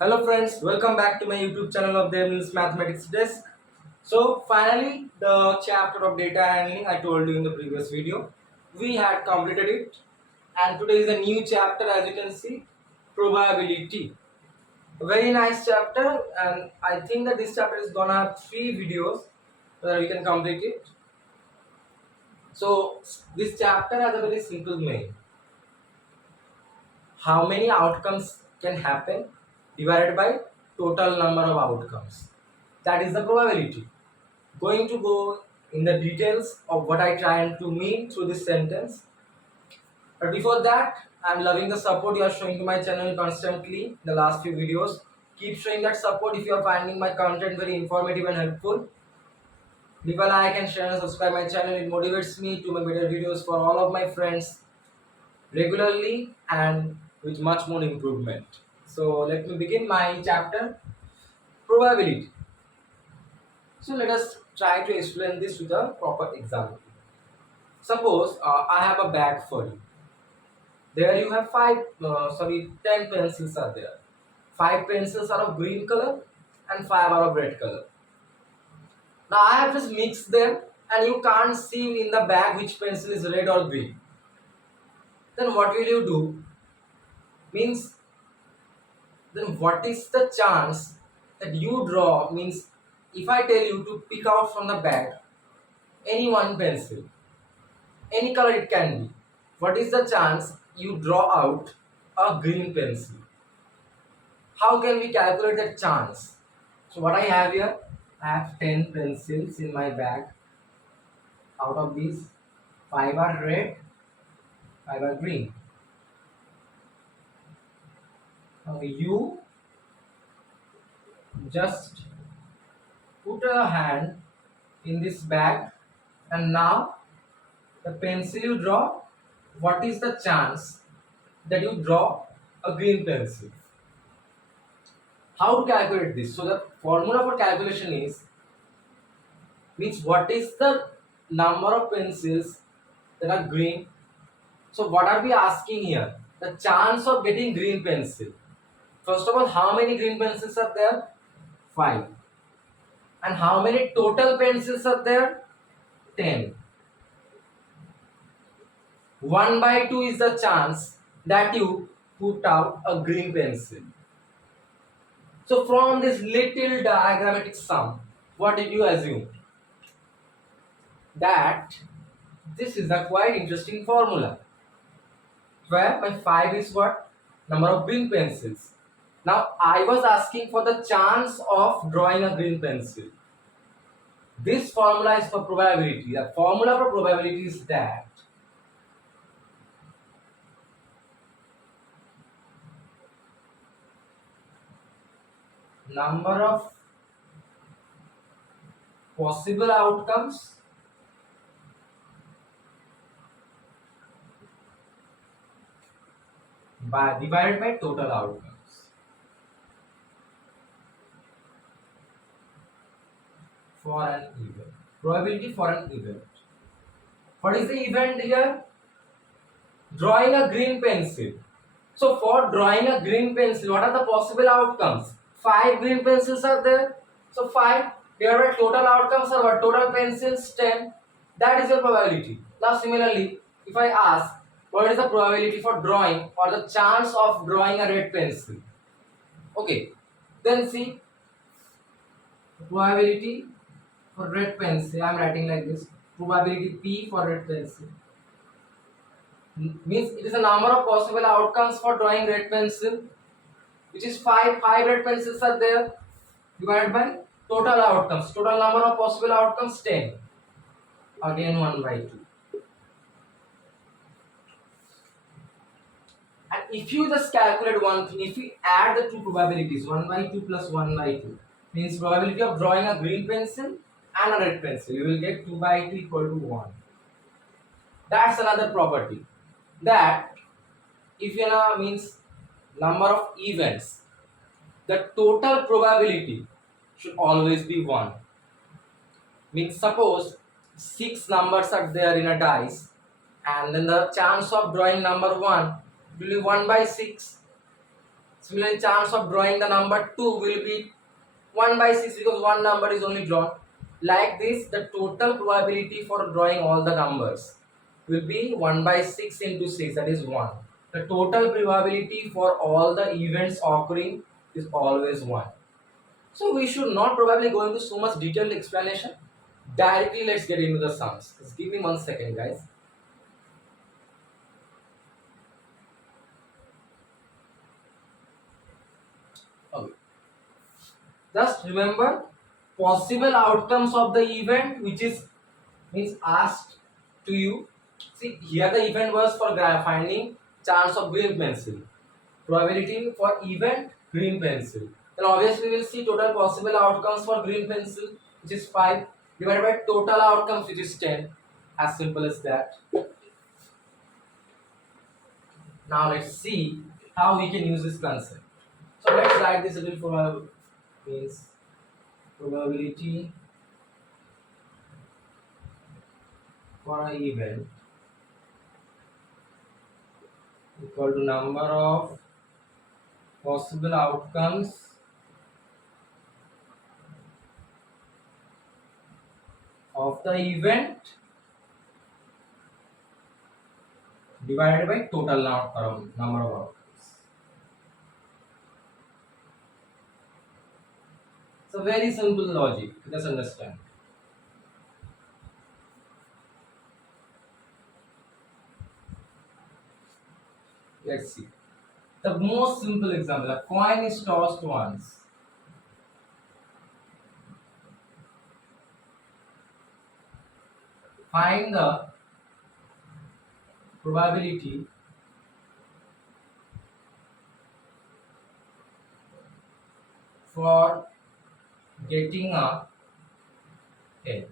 Hello friends, welcome back to my YouTube channel of Debneel's Mathematics Desk. So finally the chapter of data handling I told you in the previous video, we had completed it, and today is a new chapter. As you can see, probability. A very nice chapter, and I think that this chapter is gonna have 3 videos where we can complete it. So this chapter has a very simple name. How many outcomes can happen divided by total number of outcomes. That is the probability. Going to go in the details of what I trying to mean through this sentence. But before that, I'm loving the support you are showing to my channel constantly in the last few videos. Keep showing that support if you are finding my content very informative and helpful. Leave a like and share and subscribe my channel. It motivates me to make better videos for all of my friends regularly and with much more improvement. So let me begin my chapter, probability. So let us try to explain this with a proper example. Suppose I have a bag for you. There you have 10 pencils are there. 5 pencils are of green color and 5 are of red color. Now I have just mixed them and you can't see in the bag which pencil is red or green. Then what will you do? Means then what is the chance that you draw? Means if I tell you to pick out from the bag any one pencil, any color it can be, what is the chance you draw out a green pencil? How can we calculate that chance? So what I have here, I have 10 pencils in my bag. Out of these, 5 are red, 5 are green. Now you just put a hand in this bag, and now the pencil you draw, what is the chance that you draw a green pencil? How to calculate this? So the formula for calculation is, means what is the number of pencils that are green. So what are we asking here? The chance of getting green pencil. First of all, how many green pencils are there? 5. And how many total pencils are there? 10. 1 by 2 is the chance that you put out a green pencil. So from this little diagrammatic sum, what did you assume? That this is a quite interesting formula. Where my 5 is what? Number of green pencils. Now I was asking for the chance of drawing a green pencil. This formula is for probability. The formula for probability is that number of possible outcomes divided by total outcomes for an event. Probability for an event. What is the event here? Drawing a green pencil. So for drawing a green pencil, what are the possible outcomes? 5 green pencils are there. So 5 divided by total outcomes are what? Total pencils 10. That is your probability. Now similarly, if I ask what is the probability for drawing or the chance of drawing a red pencil? Okay, then see, probability for red pencil, I am writing like this. Probability P for red pencil means it is the number of possible outcomes for drawing red pencil, which is 5. 5 red pencils are there, divided by total outcomes. Total number of possible outcomes 10. Again 1 by 2. And if you just calculate one thing, if we add the two probabilities, 1 by 2 plus 1 by 2, means probability of drawing a green pencil and a red pencil, you will get 2 by 2 equal to 1. That's another property. That if you know means number of events, the total probability should always be 1. Means suppose 6 numbers are there in a dice, and then the chance of drawing number 1 will be 1 by 6. Similarly, chance of drawing the number 2 will be 1 by 6 because one number is only drawn. Like this, the total probability for drawing all the numbers will be 1 by 6 into 6, that is 1. The total probability for all the events occurring is always 1. So we should not probably go into so much detailed explanation. Directly let's get into the sums. Just give me 1 second, guys. Okay. Just remember possible outcomes of the event which is means asked to you. See here the event was for finding chance of green pencil. Probability for event green pencil. Then obviously we will see total possible outcomes for green pencil which is 5 divided by total outcomes which is 10. As simple as that. Now let's see how we can use this concept. So let's write this little for means probability for an event equal to number of possible outcomes of the event divided by total number of outcomes. It's a very simple logic. Just understand. Let's see. The most simple example: a coin is tossed once. Find the probability for getting a head.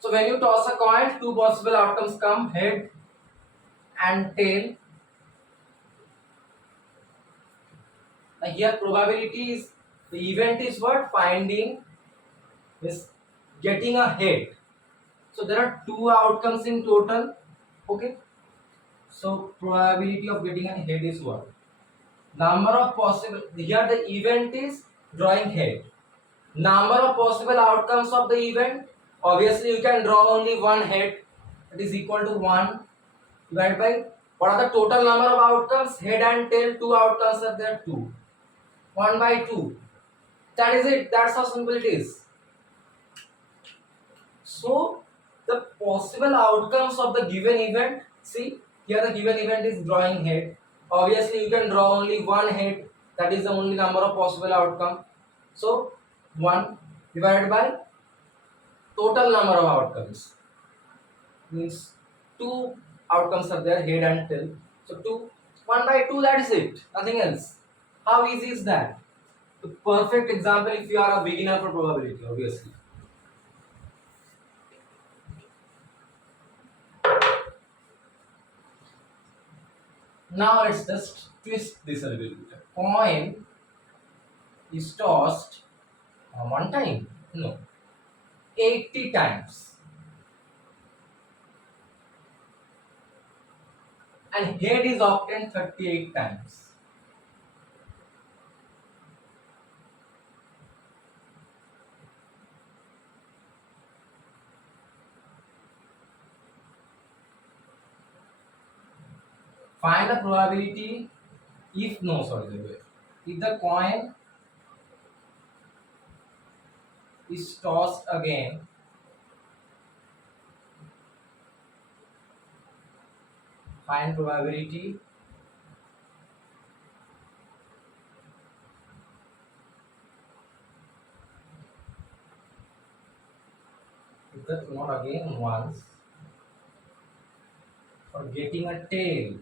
So when you toss a coin, two possible outcomes come: head and tail. Now here probability is the event is what? Finding is getting a head. So there are two outcomes in total. Okay. So probability of getting a head is what? Number of possible, here the event is drawing head. Number of possible outcomes of the event, obviously you can draw only one head, that is equal to 1 divided by what are the total number of outcomes? Head and tail, two outcomes are there, 2. 1 by 2. That is it. That's how simple it is. So the possible outcomes of the given event, see here the given event is drawing head. Obviously you can draw only one head, that is the only number of possible outcome. So 1 divided by total number of outcomes means 2 outcomes are there, head and tail. So 2, 1 by 2, that is it, nothing else. How easy is that? The perfect example if you are a beginner for probability, obviously. Now let's just twist this a little bit. A coin is tossed one time? No. 80 times. And head is obtained 38 times. Find the probability if if the coin is tossed again, find probability if that not again once for getting a tail.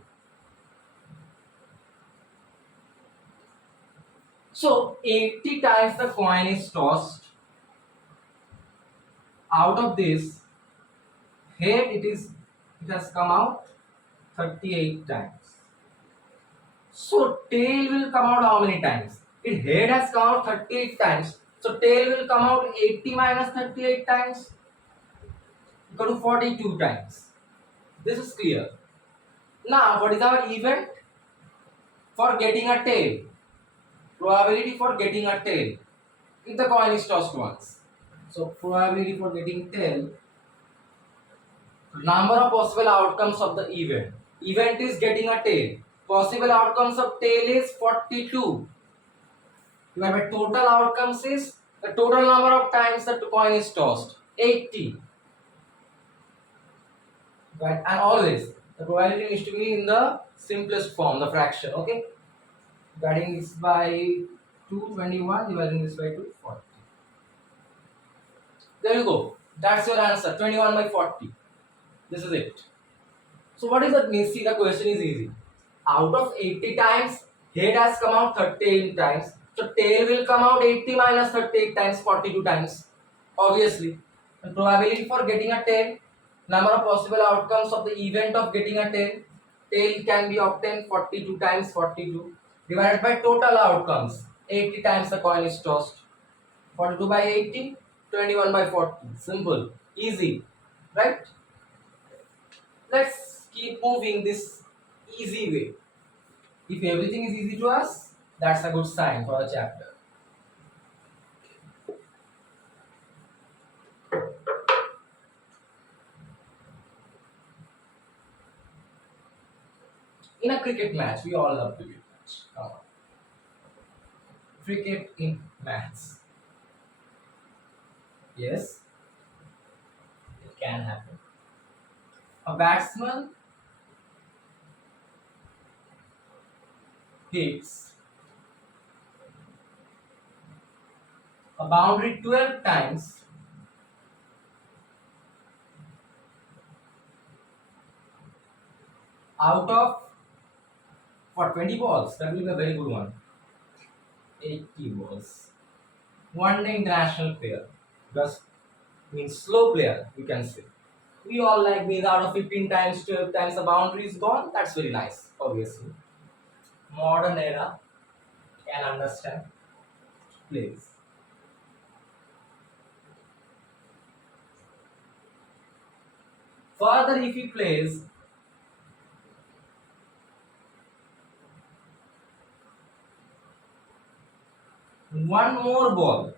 So 80 times the coin is tossed. Out of this, head it has come out 38 times. So tail will come out how many times? If head has come out 38 times, so tail will come out 80 minus 38 times, equal to 42 times. This is clear. Now what is our event for getting a tail? Probability for getting a tail if the coin is tossed once. So probability for getting tail, number of possible outcomes of the event. Event is getting a tail. Possible outcomes of tail is 42. Remember, total outcomes is the total number of times that the coin is tossed, 80. Right? And always the probability needs to be in the simplest form, the fraction. Okay, dividing this by 221, dividing this by 240. There you go. That's your answer. 21 by 40. This is it. So what is that mean? See, the question is easy. Out of 80 times, head has come out 38 times. So tail will come out 80 minus 38 times, 42 times. Obviously. The probability for getting a tail, number of possible outcomes of the event of getting a tail. Tail can be obtained 42 times 42 divided by total outcomes. 80 times the coin is tossed. 42 by 80, 21 by 40. Simple, easy, right? Let's keep moving this easy way. If everything is easy to us, that's a good sign for a chapter. In a cricket match, we all love cricket match. Come on. Cricket in maths. Yes, it can happen. A batsman hits a boundary 12 times out of for 20 balls. That will be a very good one. 80 balls. One day international player. Just means slow player, you can say. We all like means out of 15 times, 12 times the boundary is gone. That's very nice, obviously. Modern era can understand. Please. Further, if he plays one more ball,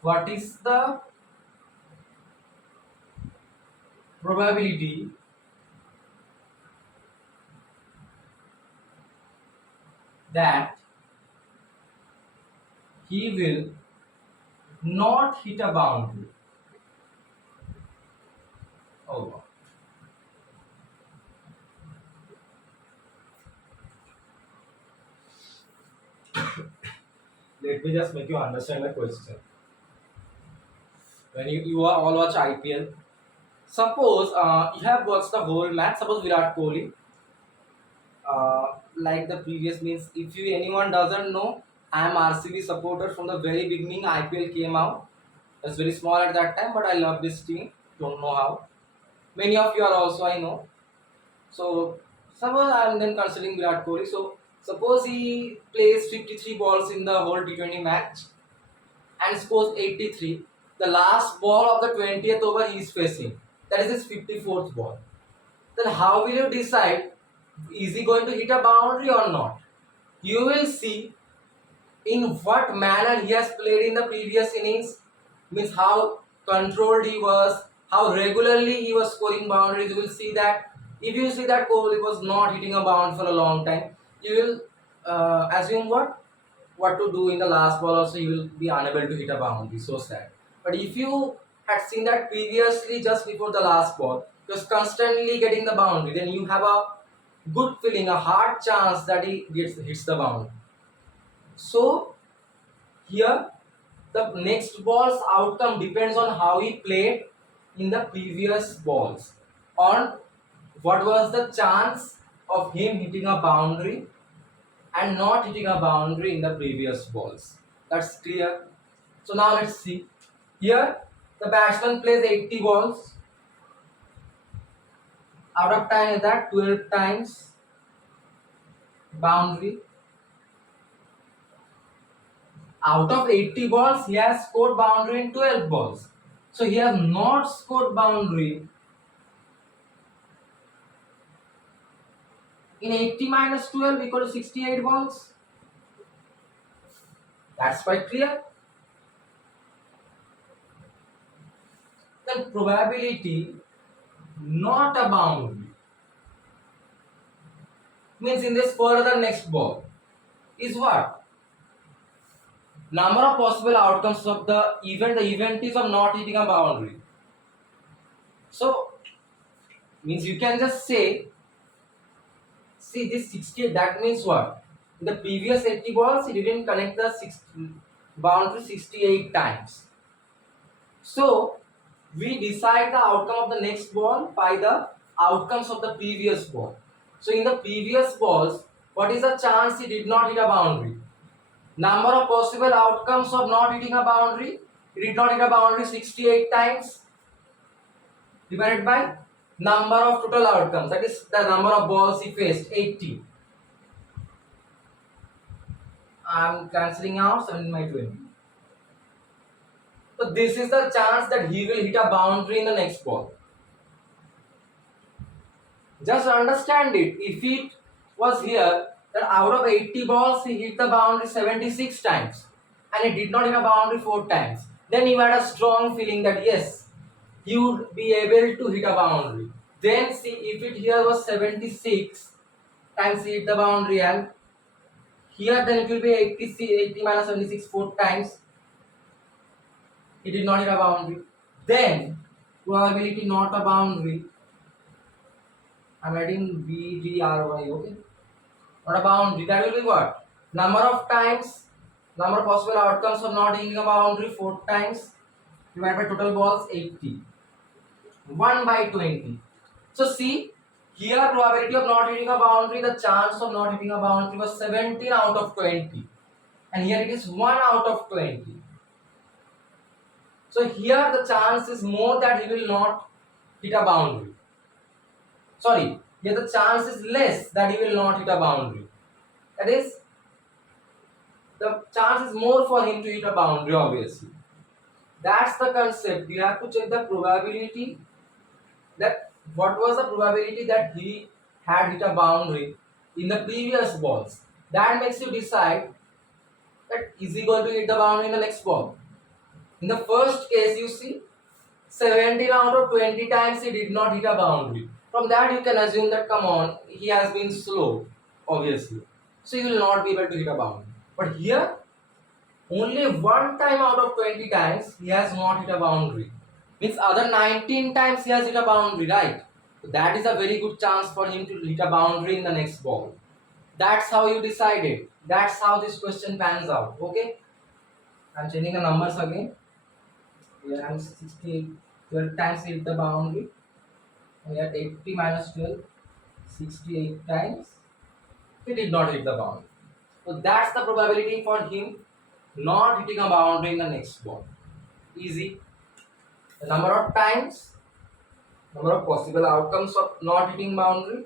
what is the probability that he will not hit a boundary? Oh God. Let me just make you understand the question. When you all watch IPL, suppose you have watched the whole match. Suppose Virat Kohli, like the previous means, if you anyone doesn't know, I am RCB supporter from the very beginning. IPL came out. I was very small at that time, but I love this team. Don't know how. Many of you are also, I know. So suppose I am then considering Virat Kohli. So suppose he plays 53 balls in the whole T20 match and scores 83. The last ball of the 20th over he is facing. That is his 54th ball. Then how will you decide, is he going to hit a boundary or not? You will see in what manner he has played in the previous innings, means how controlled he was, how regularly he was scoring boundaries. You will see that if you see that Kohli was not hitting a boundary for a long time, you will assume what to do in the last ball also he will be unable to hit a boundary. So sad. But if you had seen that previously just before the last ball, he was constantly getting the boundary, then you have a good feeling, a hard chance that he hits the boundary. So here the next ball's outcome depends on how he played in the previous balls, on what was the chance of him hitting a boundary and not hitting a boundary in the previous balls. That's clear. So now let's see. Here the batsman plays 80 balls. Out of time is that 12 times boundary. Out of 80 balls, he has scored boundary in 12 balls. So he has not scored boundary In 80 minus 12 equal to 68 balls. That's quite clear. Then probability not a boundary means in this further next ball is what? Number of possible outcomes of the event is of not hitting a boundary. So means you can just say, see this 68, that means what? In the previous 80 balls he didn't connect the boundary 68 times. So we decide the outcome of the next ball by the outcomes of the previous ball. So in the previous balls, what is the chance he did not hit a boundary? Number of possible outcomes of not hitting a boundary. He did not hit a boundary 68 times divided by number of total outcomes. That is the number of balls he faced, 80. I am cancelling out 7 by 20. So this is the chance that he will hit a boundary in the next ball. Just understand it. If it was here that out of 80 balls he hit the boundary 76 times and he did not hit a boundary 4 times, then you had a strong feeling that yes, he would be able to hit a boundary. Then see if it here was 76 times he hit the boundary and here then it will be 80 minus 76 4 times he did not hit a boundary. Then probability not a boundary. I'm adding BDRY, okay? Not a boundary. That will be what? Number of times, number of possible outcomes of not hitting a boundary 4 times divided by total balls 80. 1 by 20. So see, here probability of not hitting a boundary, the chance of not hitting a boundary was 17 out of 20. And here it is 1 out of 20. So here the chance is more that he will not hit a boundary. Sorry, here the chance is less that he will not hit a boundary. That is, the chance is more for him to hit a boundary, obviously. That's the concept. You have to check the probability, that what was the probability that he had hit a boundary in the previous balls. That makes you decide that is he going to hit the boundary in the next ball. In the first case, you see 17 out of 20 times he did not hit a boundary. From that you can assume that come on, he has been slow, obviously. So he will not be able to hit a boundary. But here, only one time out of 20 times he has not hit a boundary. Means other 19 times he has hit a boundary, right? So that is a very good chance for him to hit a boundary in the next ball. That's how you decided. That's how this question pans out. Okay? I'm changing the numbers again. Here I'm 60, 12 times hit the boundary. And here 80 minus 12, 68 times. He did not hit the boundary. So that's the probability for him not hitting a boundary in the next ball. Easy. The number of times, number of possible outcomes of not hitting boundary.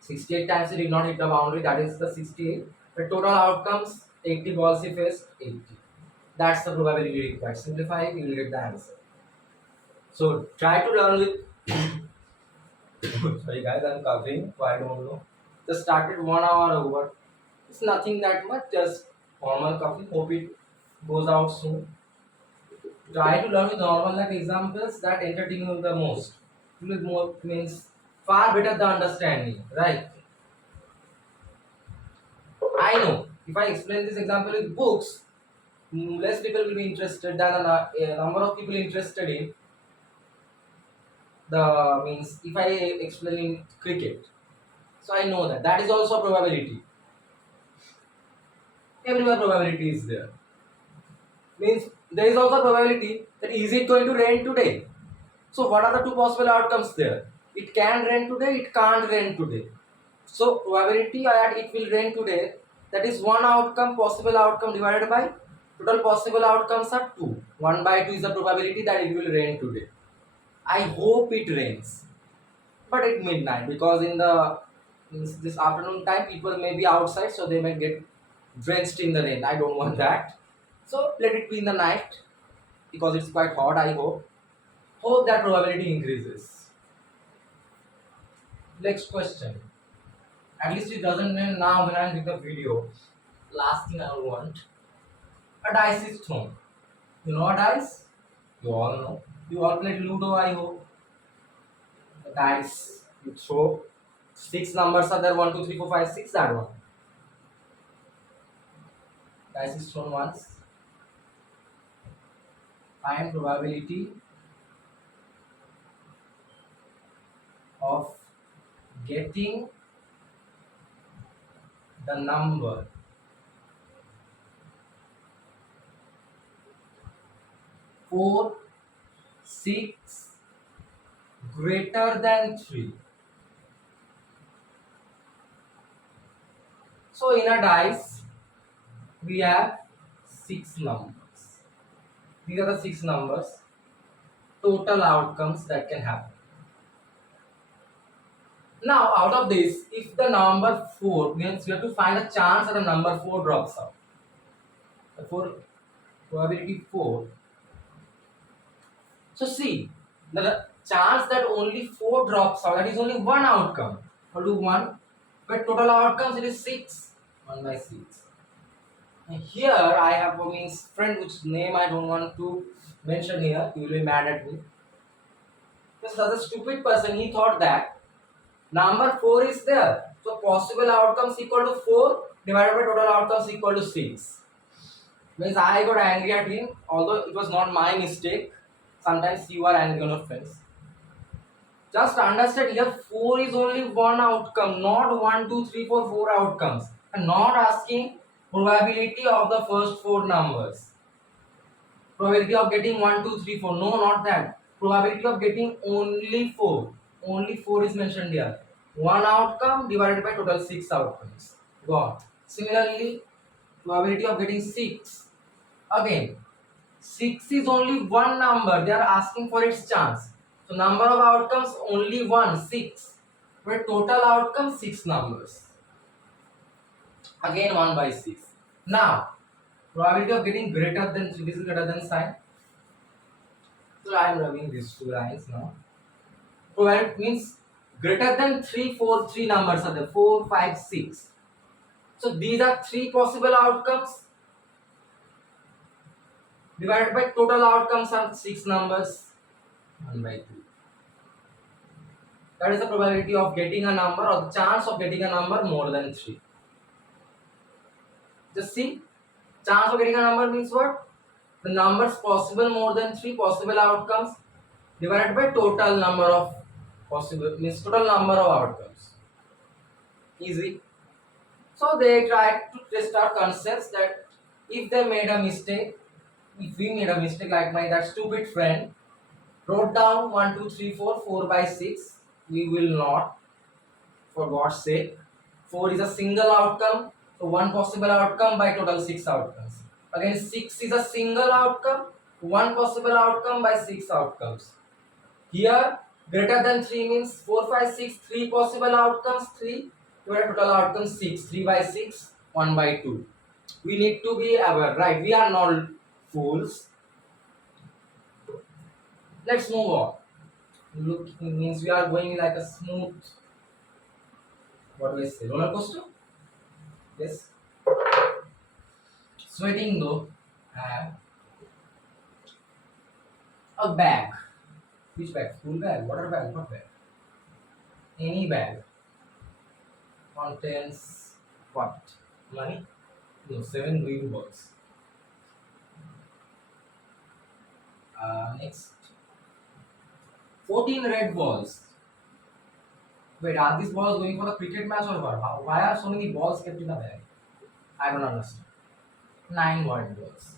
68 times he did not hit the boundary, that is the 68. The total outcomes, 80 balls he faced, 80. That's the probability required. Simplify it, you will get the answer. So try to learn with sorry guys, I'm coughing, so I don't know. Just started 1 hour over. It's nothing that much, just normal coughing. Hope it goes out soon. Try to learn with normal like examples that entertain you the most. With more means far better the understanding, right? I know if I explain this example with books, less people will be interested than a number of people interested in the means if I explain in cricket. So I know that that is also a probability. Everywhere probability is there. Means there is also a probability that is it going to rain today. So what are the two possible outcomes there? It can rain today, it can't rain today. So probability that it will rain today, that is one outcome, possible outcome divided by total possible outcomes are 2. 1 by 2 is the probability that it will rain today. I hope it rains, but at midnight, because in the this afternoon time people may be outside, so they may get drenched in the rain. I don't want that. So let it be in the night because it's quite hot. I hope that probability increases. Next question. At least it doesn't mean now when I'm doing the video. Last thing I want, a dice is thrown. You know a dice? You all know. You all played Ludo, I hope. The dice you throw. Six numbers are there: 1, 2, 3, 4, 5, 6. That one. Dice is thrown once. Find probability of getting the number 4, 6 greater than 3. So in a dice we have 6 numbers. These are the 6 numbers, total outcomes that can happen. Now out of this, if the number 4 means we have to find a chance that the number 4 drops out. The 4 probability 4. So see, the chance that only 4 drops out, that is only one outcome. I'll do 1, but total outcomes it is 6. 1 by 6. And here I have a means friend whose name I don't want to mention here. He will be mad at me. This was a stupid person. He thought that number 4 is there. So possible outcomes equal to 4 divided by total outcomes equal to 6. Means I got angry at him, although it was not my mistake. Sometimes you are angry on your friends. Just understand here 4 is only one outcome, not 1, 2, 3, 4, 4 outcomes. And not asking probability of the first 4 numbers. Probability of getting 1, 2, 3, 4. No, not that. Probability of getting only 4. Only 4 is mentioned here. One outcome divided by total 6 outcomes. Got. Similarly, probability of getting 6. Again, 6 is only one number. They are asking for its chance. So number of outcomes only 1, 6. But total outcome 6 numbers. Again 1 by 6. Now, probability of getting greater than 3, this is greater than sign. So I am rubbing these 2 lines now. Probability means greater than 3, 4, 3 numbers are there. 4, 5, 6. So these are 3 possible outcomes. Divided by total outcomes are 6 numbers. 1 by 2. That is the probability of getting a number or the chance of getting a number more than 3. Just see, chance of getting a number means what? The numbers possible more than 3 possible outcomes divided by total number of possible, means total number of outcomes. Easy. So they tried to test our concepts that if they made a mistake, if we made a mistake like my that stupid friend wrote down 1, 2, 3, 4, 4 by 6, we will not, for God's sake. 4 is a single outcome, so one possible outcome by total 6 outcomes. Again, 6 is a single outcome, one possible outcome by 6 outcomes. Here, greater than 3 means 4, 5, 6, 3 possible outcomes, 3, total outcomes 6, 3 by 6, 1 by 2. We need to be aware, right? We are not fools. Let's move on. Look, means we are going like a smooth, what do I say, roller coaster? Yes. Sweating though. A bag. Which bag? School bag? Water bag? What bag? Any bag. Contains what? Money? No, 7 green balls. Next. 14 red balls. Wait, are these balls going for the cricket match or what? Why are so many balls kept in the bag? I don't understand. 9 white balls.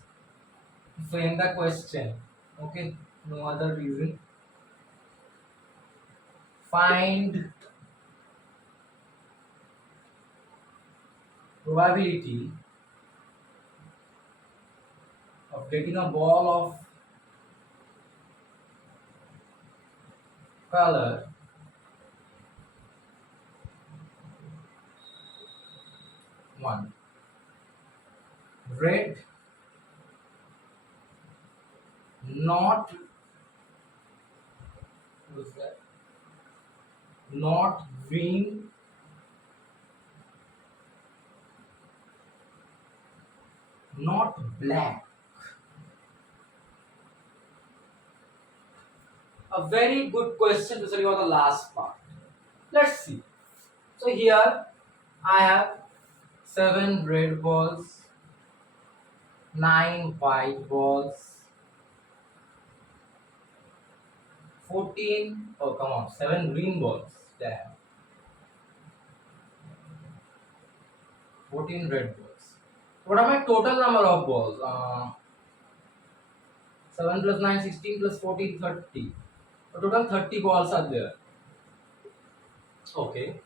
Frame the question. Okay, no other reason. Find probability of getting a ball of color one. Red, not, what is that? Not green, not black? A very good question, especially on the last part. Let's see. So here I have 7 red balls, 9 white balls, 14. Oh, come on, 7 green balls. Damn. 14 red balls. What are my total number of balls? 7 plus 9, 16 plus 14, 30. So total 30 balls are there. Okay.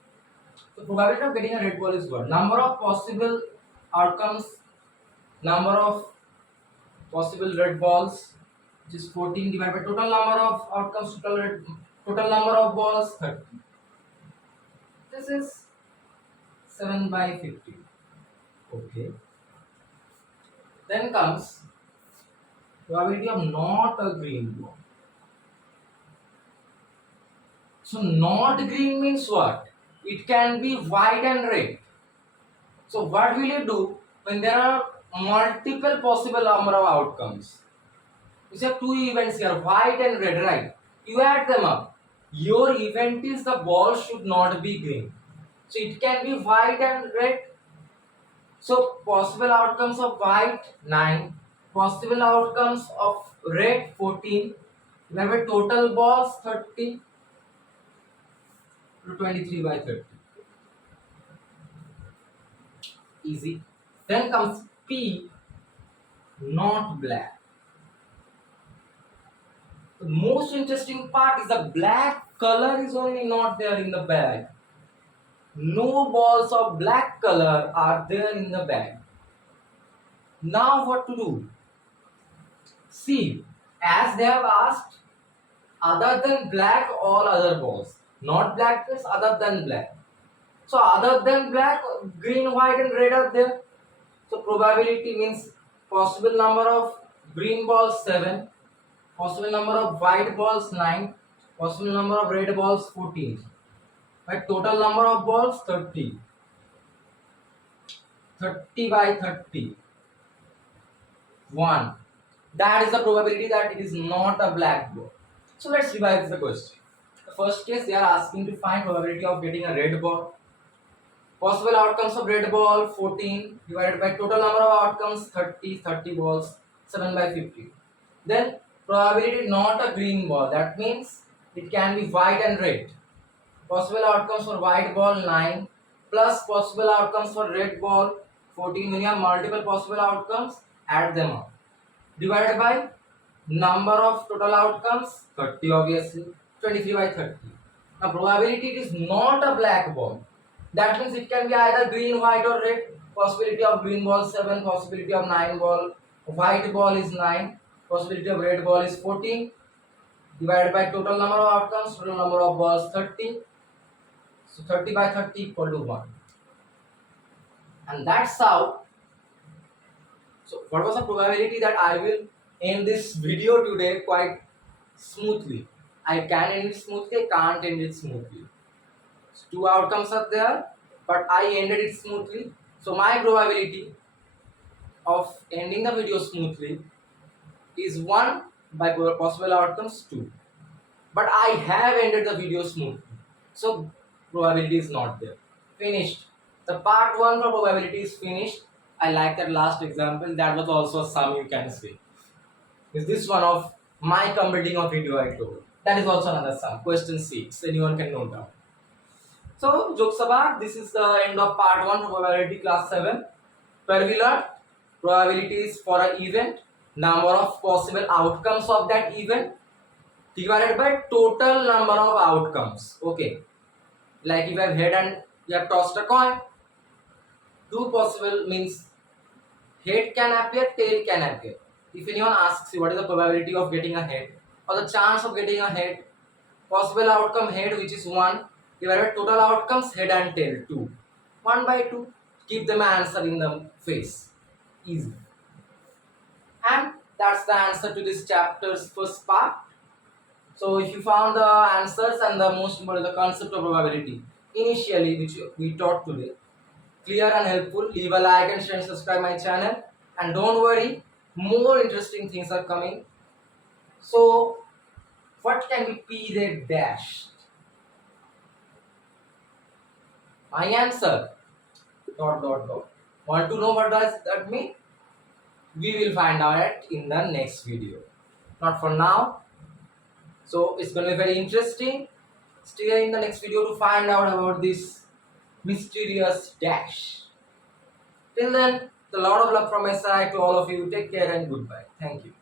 So probability of getting a red ball is what? Number of possible outcomes, number of possible red balls, which is 14 divided by total number of outcomes, total number of balls, 30. This is 7 by 50. Okay. Then comes probability of not a green ball. So not green means what? It can be white and red. So what will you do when there are multiple possible number of outcomes? You have two events here, white and red, right? You add them up. Your event is the ball should not be green. So it can be white and red. So possible outcomes of white 9, possible outcomes of red 14. We have a total balls 30 to 23 by 30. Easy. Then comes P, not black. The most interesting part is the black color is only not there in the bag. No balls of black color are there in the bag. Now what to do? See, as they have asked, other than black, all other balls. Not black means other than black. So other than black, green, white and red are there. So probability means possible number of green balls 7, possible number of white balls 9, possible number of red balls 14. Right, total number of balls 30. 30 by 30. 1. That is the probability that it is not a black ball. So let's revise the question. The first case they are asking to find probability of getting a red ball. Possible outcomes of red ball 14 divided by total number of outcomes 30, 30 balls 7 by 50. Then probability not a green ball, that means it can be white and red. Possible outcomes for white ball 9 plus possible outcomes for red ball 14. When you have multiple possible outcomes, add them up. Divided by number of total outcomes 30 obviously, 23 by 30. Now probability it is not a black ball. That means it can be either green, white or red. Possibility of green ball 7, possibility of 9 ball. White ball is 9, possibility of red ball is 14. Divided by total number of outcomes, total number of balls 30. So 30 by 30 equal to 1. And that's how. So what was the probability that I will end this video today quite smoothly? I can end it smoothly, I can't end it smoothly. So 2 outcomes are there, but I ended it smoothly. So my probability of ending the video smoothly is 1 by possible outcomes 2. But I have ended the video smoothly. So probability is not there. Finished. The part 1 for probability is finished. I like that last example. That was also a sum, you can say. Is this one of my completing of video I told? That is also another sum. Question 6. Anyone can note down. So jokes apart, this is the end of part 1 for probability class 7. Where we learned probabilities for an event, number of possible outcomes of that event divided by total number of outcomes. Okay. Like if you have head and you have tossed a coin, 2 possible means head can appear, tail can appear. If anyone asks you what is the probability of getting a head or the chance of getting a head, possible outcome head which is 1 divided by total outcomes head and tail 2. 1 by 2. Keep them answer in the face. Easy. And that's the answer to this chapter's first part. So if you found the answers and the most important the concept of probability initially which we taught today clear and helpful, leave a like and share and subscribe my channel And don't worry, more interesting things are coming. So, what can be p z dash? My answer dot dot dot. Want to know what does that mean? We will find out in the next video. Not for now. So it's going to be very interesting. Stay in the next video to find out about this mysterious dash. Till then, a lot of love from my side to all of you. Take care and goodbye. Thank you.